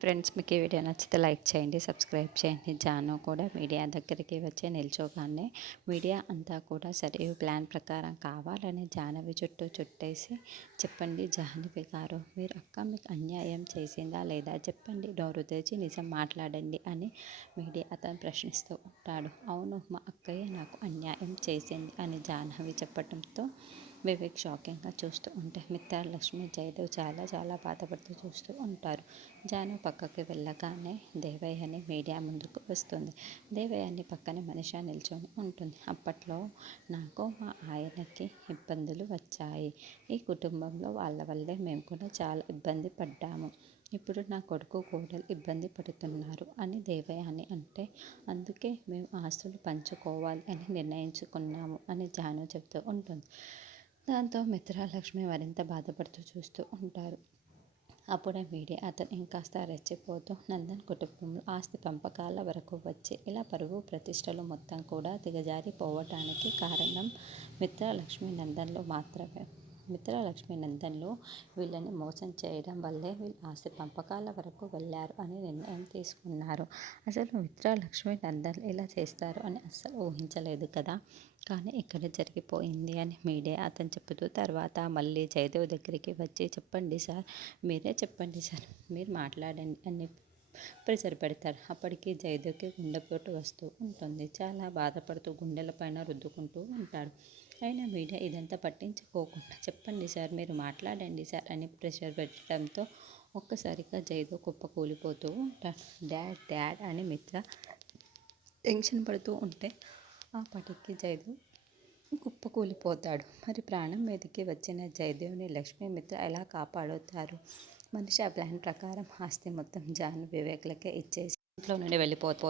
Friends, మీకు ఈ video నచ్చితే లైక్ చేయండి, సబ్స్క్రైబ్ చేయండి. జాను కూడా మీడియా దగ్గరికి వచ్చి నిల్చోగానే మీడియా అంతా కూడా సరే ప్లాన్ ప్రకారం కావాలని జాహ్నవి చుట్టూ చుట్టేసి, చెప్పండి జాహ్నవి గారు, మీరు అక్క మీకు అన్యాయం చేసిందా లేదా చెప్పండి, నోరు తెరిచి నిజం మాట్లాడండి అని మీడియా అతను ప్రశ్నిస్తూ ఉంటాడు. అవును, మా అక్కయ్య నాకు అన్యాయం చేసింది అని జాహ్నవి చెప్పడంతో వివేక్ షాకింగ్గా చూస్తూ ఉంటే మిత్ర లక్ష్మి జయదేవ్ చాలా బాధపడుతూ చూస్తూ ఉంటారు. జాను పక్కకి వెళ్ళగానే దేవయ్యని మీడియా ముందుకు వస్తుంది. దేవయ్యని పక్కన మనిష నిల్చొని ఉంటుంది. అప్పట్లో నాకు మా ఆయనకి ఇబ్బందులు వచ్చాయి. ఈ కుటుంబంలో వాళ్ళ వల్లే మేము కూడా చాలా ఇబ్బంది పడ్డాము. ఇప్పుడు నా కొడుకు కోడలు ఇబ్బంది పడుతున్నారు అని దేవయాని అంటే, అందుకే మేము ఆస్తులు పంచుకోవాలి అని నిర్ణయించుకున్నాము అని జాను చెప్తూ ఉంటుంది. దాంతో మిత్రలక్ష్మి మరింత బాధపడుతూ చూస్తూ ఉంటారు. అప్పుడే మీడియా అతను ఇంకాస్త రెచ్చిపోతూ నందన్ కుటుంబంలో ఆస్తి పంపకాల వరకు వచ్చి ఇలా పరువు ప్రతిష్టలు మొత్తం కూడా దిగజారిపోవటానికి కారణం మిత్రలక్ష్మి నందన్లో మాత్రమే. మిత్రలక్ష్మి నందన్లో వీళ్ళని మోసం చేయడం వల్లే వీళ్ళు ఆస్తి పంపకాల వరకు వెళ్ళారు అని నిర్ణయం తీసుకున్నారు. అసలు మిత్రలక్ష్మి నందన్ ఇలా చేస్తారు అని అస్సలు ఊహించలేదు కదా. కానీ ఇక్కడ జరిగిపోయింది అని మీడియా అతను చెబుతూ తర్వాత మళ్ళీ జయదేవ్ దగ్గరికి వచ్చి, చెప్పండి సార్, మీరే చెప్పండి సార్, మీరు మాట్లాడండి అని ప్రెషర్ పెడతారు. అప్పటికి జయదేవ్కి గుండెపోటు వస్తూ ఉంటుంది. చాలా బాధపడుతూ గుండెలపైన రుద్దుకుంటూ ఉంటాడు. అయినా మీడియా ఇదంతా పట్టించుకోకుండా, చెప్పండి సార్, మీరు మాట్లాడండి సార్ అని ప్రెషర్ పెట్టడంతో ఒక్కసారిగా జయదేవ్ కుప్పకూలిపోతూ ఉంటాడు. డాడ్ డాడ్ అని మిత్ర టెన్షన్ పడుతూ ఉంటే అప్పటికి జయదేవ్ కుప్పకూలిపోతాడు. మరి ప్రాణం మీదకి వచ్చిన జయదేవ్ని లక్ష్మీ మిత్ర ఎలా కాపాడుతారు? మనిషి ఆ ప్లాన్ ప్రకారం ఆస్తి మొత్తం జాను వివేక్లకే ఇచ్చేసి ఇంట్లో నుండి వెళ్ళిపోతారు.